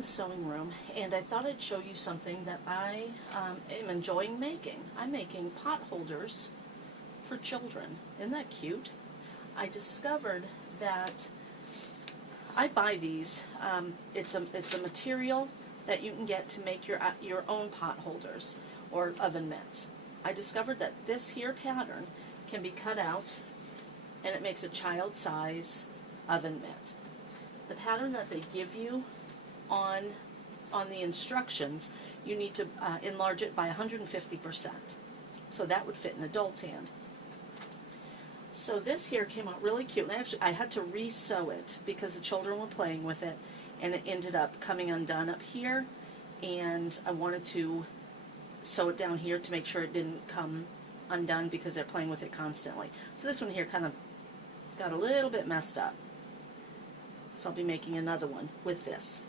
the sewing room, and I thought I'd show you something that I am enjoying making. I'm making pot holders for children. Isn't that cute? I discovered that I buy these. It's a material that you can get to make your own pot holders or oven mitts. I discovered that this here pattern can be cut out, and it makes a child size oven mitt. The pattern that they give you on the instructions, you need to enlarge it by 150%. So that would fit an adult's hand. So this here came out really cute, and actually I had to re-sew it because the children were playing with it, and it ended up coming undone up here, and I wanted to sew it down here to make sure it didn't come undone because they're playing with it constantly. So this one here kind of got a little bit messed up. So I'll be making another one with this.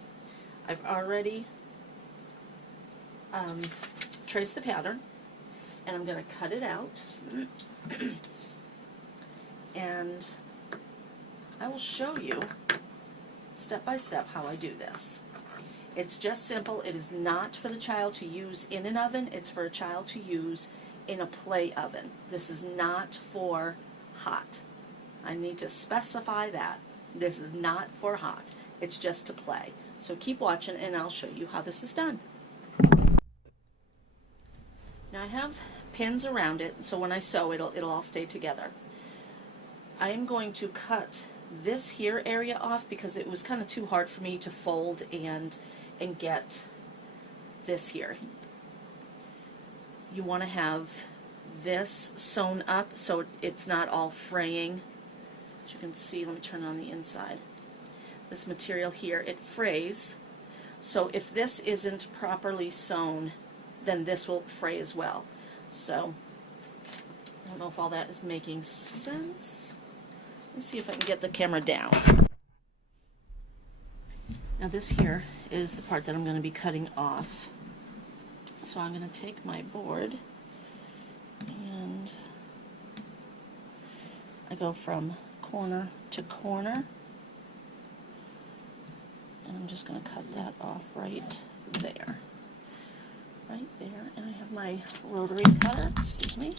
I've already traced the pattern, and I'm going to cut it out. And I will show you step by step how I do this. It's just simple. It is not for the child to use in an oven. It's for a child to use in a play oven. This is not for hot. I need to specify that. This is not for hot. It's just to play. So keep watching and I'll show you how this is done. Now I have pins around it, so when I sew it'll all stay together. I am going to cut this here area off because it was kind of too hard for me to fold and get this here. You want to have this sewn up so it's not all fraying. As you can see, let me turn it on the inside. This material here, it frays. So if this isn't properly sewn, then this will fray as well. So I don't know if all that is making sense. Let's see if I can get the camera down. Now this here is the part that I'm going to be cutting off. So I'm going to take my board and I go from corner to corner, and I'm just going to cut that off right there. Right there. And I have my rotary cutter, excuse me.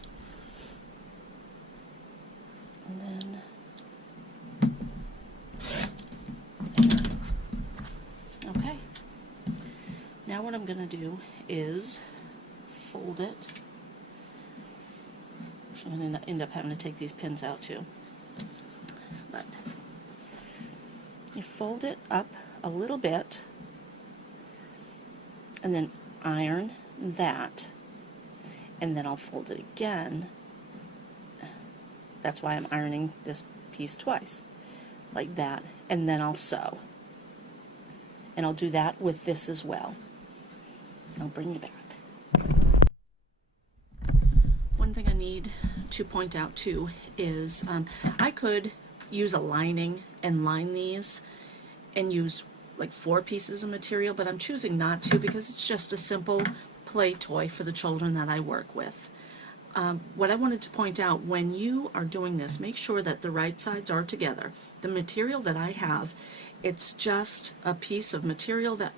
And then okay. Now what I'm going to do is fold it. I'm going to end up having to take these pins out too. But you fold it up a little bit and then iron that, and then I'll fold it again. That's why I'm ironing this piece twice, like that, and then I'll sew. And I'll do that with this as well. I'll bring you back. One thing I need to point out too is I could use a lining and line these and use like 4 pieces of material, but I'm choosing not to because it's just a simple play toy for the children that I work with. What I wanted to point out, when you are doing this, make sure that the right sides are together. The material that I have, it's just a piece of material that,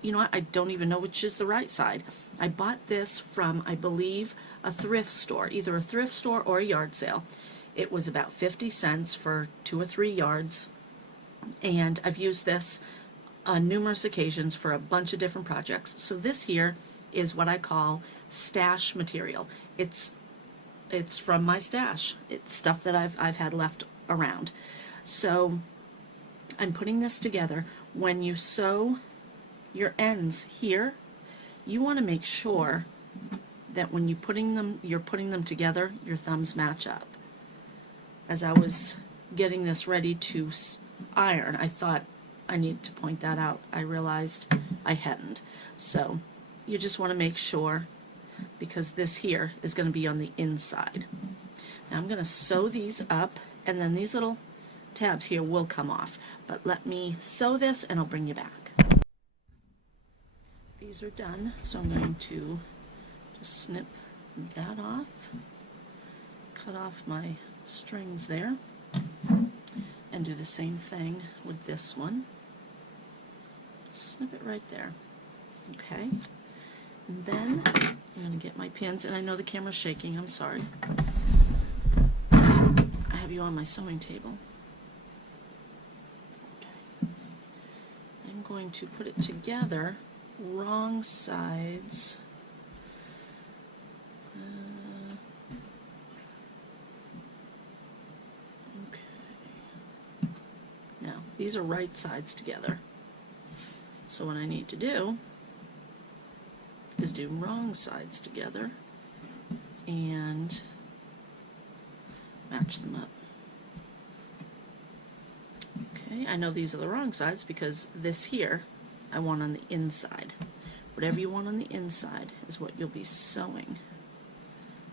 you know what, I don't even know which is the right side. I bought this from, I believe, a thrift store, either a thrift store or a yard sale. It was about 50 cents for 2 or 3 yards, and I've used this on numerous occasions for a bunch of different projects. So this here is what I call stash material. It's from my stash. It's stuff that I've had left around. So I'm putting this together. When you sew your ends here, you want to make sure that when you're putting them together, your thumbs match up. As I was getting this ready to iron, I thought I needed to point that out. I realized I hadn't. So you just want to make sure, because this here is going to be on the inside. Now I'm going to sew these up, and then these little tabs here will come off. But let me sew this and I'll bring you back. These are done, so I'm going to just snip that off, cut off my strings there, and do the same thing with this one. snip it right there. Okay, and then I'm going to get my pins, and I know the camera's shaking, I'm sorry. I have you on my sewing table. Okay. I'm going to put it together, wrong sides. Okay. Now, these are right sides together. So what I need to do is do wrong sides together and match them up. Okay, I know these are the wrong sides because this here I want on the inside. Whatever you want on the inside is what you'll be sewing,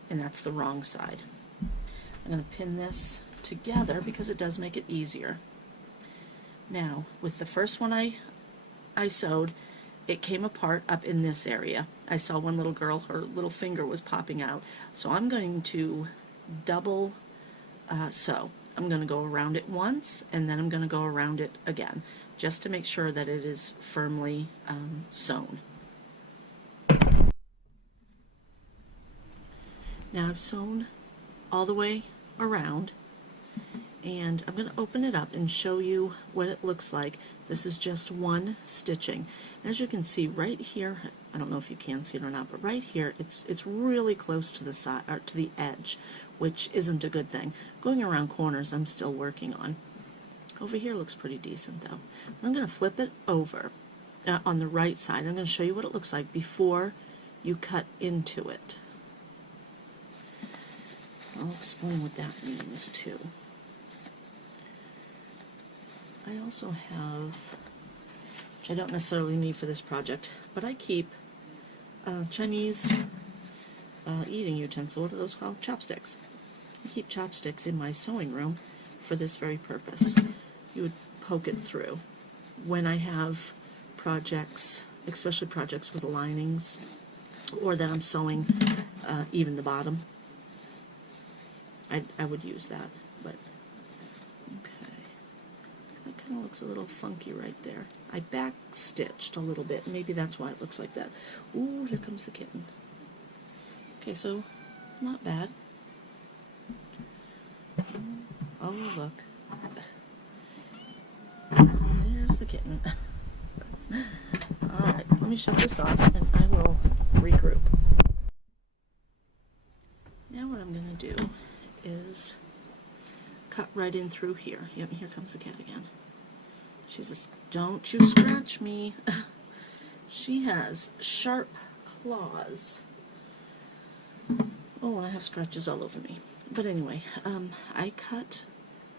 and that's the wrong side. I'm going to pin this together because it does make it easier. Now, with the first one I sewed, it came apart up in this area. I saw one little girl, her little finger was popping out. So I'm going to double sew. I'm going to go around it once, and then I'm going to go around it again, just to make sure that it is firmly sewn. Now I've sewn all the way around, and I'm going to open it up and show you what it looks like. This is just one stitching. And as you can see right here, I don't know if you can see it or not, but right here it's really close to the side, or to the edge, which isn't a good thing. Going around corners I'm still working on. Over here looks pretty decent though. I'm going to flip it over on the right side. I'm going to show you what it looks like before you cut into it. I'll explain what that means too. I also have, which I don't necessarily need for this project, but I keep Chinese eating utensil. What are those called? Chopsticks. I keep chopsticks in my sewing room for this very purpose. You would poke it through. When I have projects, especially projects with linings, or that I'm sewing even the bottom, I would use that. But okay, that kind of looks a little funky right there. I back stitched a little bit. Maybe that's why it looks like that. Ooh, here comes the kitten. Okay, so not bad. Oh, look. There's the kitten. Alright, let me shut this off and I will regroup. Now what I'm going to do is cut right in through here. Yep, here comes the cat again. She says, "Don't you scratch me." She has sharp claws. Oh, and I have scratches all over me. But anyway, I cut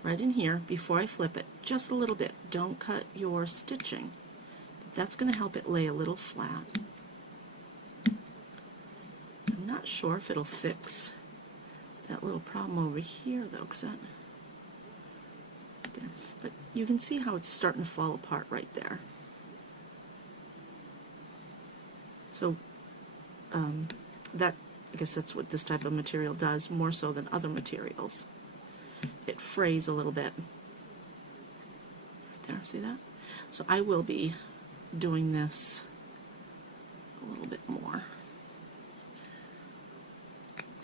right in here before I flip it, just a little bit. Don't cut your stitching. That's going to help it lay a little flat. I'm not sure if it'll fix that little problem over here though, because that there. But you can see how it's starting to fall apart right there. So that, I guess that's what this type of material does, more so than other materials. It frays a little bit. Right there, see that? So I will be doing this a little bit more.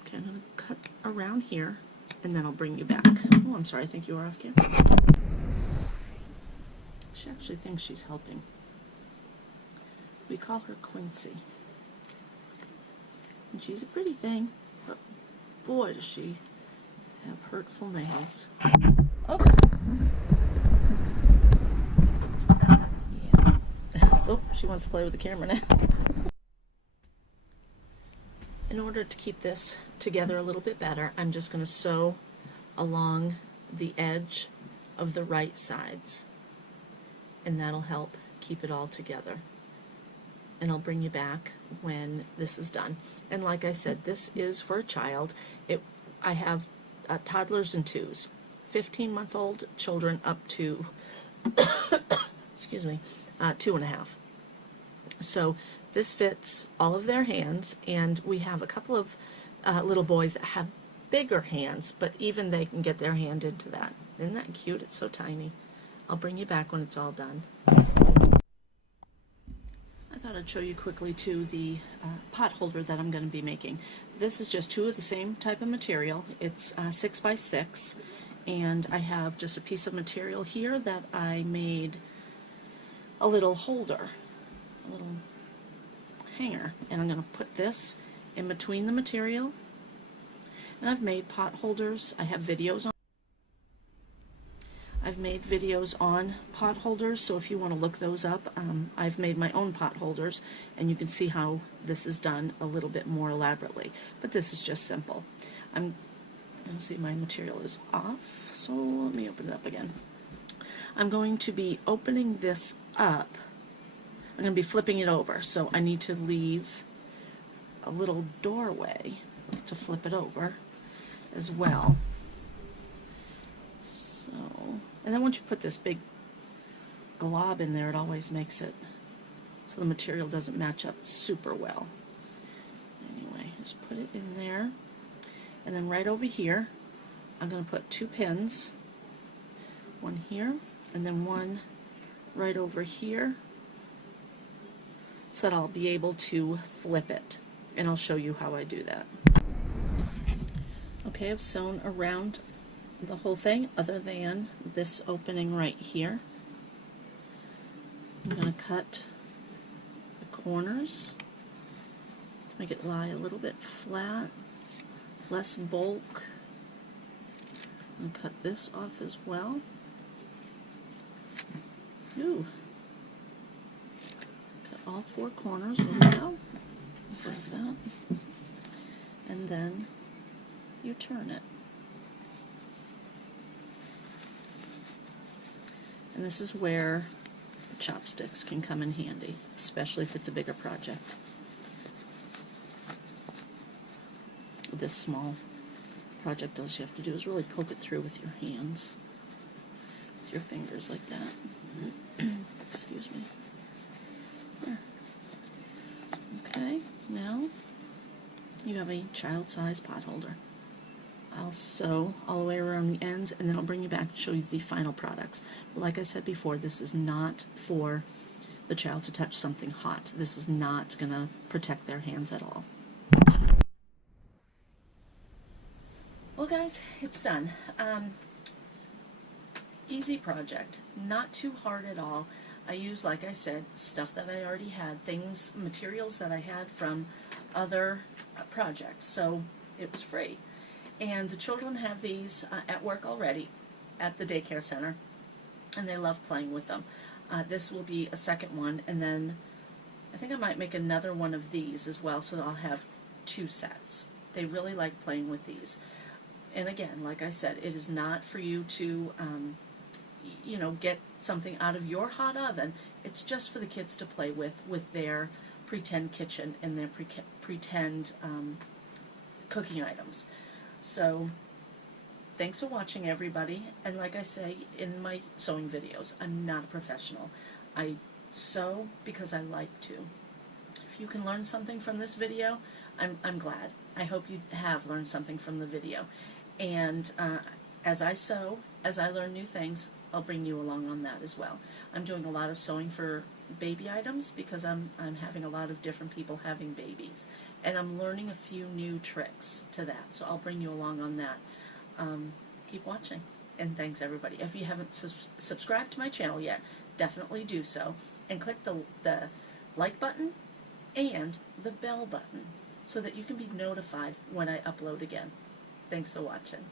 Okay, I'm going to cut around here, and then I'll bring you back. Oh, I'm sorry, I think you are off camera. She actually thinks she's helping. We call her Quincy. And she's a pretty thing, but boy does she have hurtful nails. Oh! Yeah. Oh, she wants to play with the camera now. In order to keep this together a little bit better, I'm just going to sew along the edge of the right sides, and that'll help keep it all together. And I'll bring you back when this is done. And like I said, this is for a child. I have toddlers and twos, 15-month-old children up to excuse me, 2.5. So this fits all of their hands, and we have a couple of little boys that have bigger hands, but even they can get their hand into that. Isn't that cute? It's so tiny. I'll bring you back when it's all done. thought I'd show you quickly too the pot holder that I'm going to be making. This is just two of the same type of material. It's 6 by 6, and I have just a piece of material here that I made a little holder, a little hanger, and I'm going to put this in between the material. And I've made pot holders. I have videos on. I've made videos on pot holders, so if you want to look those up, I've made my own pot holders, and you can see how this is done a little bit more elaborately. But this is just simple. See, my material is off, so let me open it up again. I'm going to be opening this up. I'm going to be flipping it over, so I need to leave a little doorway to flip it over as well. So, and then once you put this big glob in there, it always makes it so the material doesn't match up super well. Anyway, just put it in there, and then right over here I'm going to put 2 pins, one here and then one right over here, so that I'll be able to flip it, and I'll show you how I do that. Okay, I've sewn around the whole thing other than this opening right here. I'm going to cut the corners, make it lie a little bit flat, less bulk, and cut this off as well. Ooh. Cut all 4 corners in now, like that, and then you turn it. And this is where the chopsticks can come in handy, especially if it's a bigger project. With this small project, all you have to do is really poke it through with your hands, with your fingers like that. Excuse me. There. Okay, now you have a child-sized pot holder. I'll sew all the way around the ends, and then I'll bring you back to show you the final products. But like I said before, this is not for the child to touch something hot. This is not going to protect their hands at all. Well guys, it's done. Easy project, not too hard at all. I used, like I said, stuff that I already had, materials that I had from other projects, so it was free. And the children have these at work already at the daycare center, and they love playing with them. This will be a second one, and then I think I might make another one of these as well, so I'll have 2 sets. They really like playing with these. And again, like I said, it is not for you to, you know, get something out of your hot oven. It's just for the kids to play with their pretend kitchen and their pretend cooking items. So, thanks for watching, everybody. And like I say in my sewing videos, I'm not a professional. I sew because I like to. If you can learn something from this video, I'm glad. I hope you have learned something from the video. And as I sew, as I learn new things, I'll bring you along on that as well. I'm doing a lot of sewing for baby items because I'm having a lot of different people having babies, and I'm learning a few new tricks to that, so I'll bring you along on that. Keep watching, and thanks everybody. If you haven't subscribed to my channel yet, definitely do so, and click the like button and the bell button so that you can be notified when I upload again. Thanks for watching.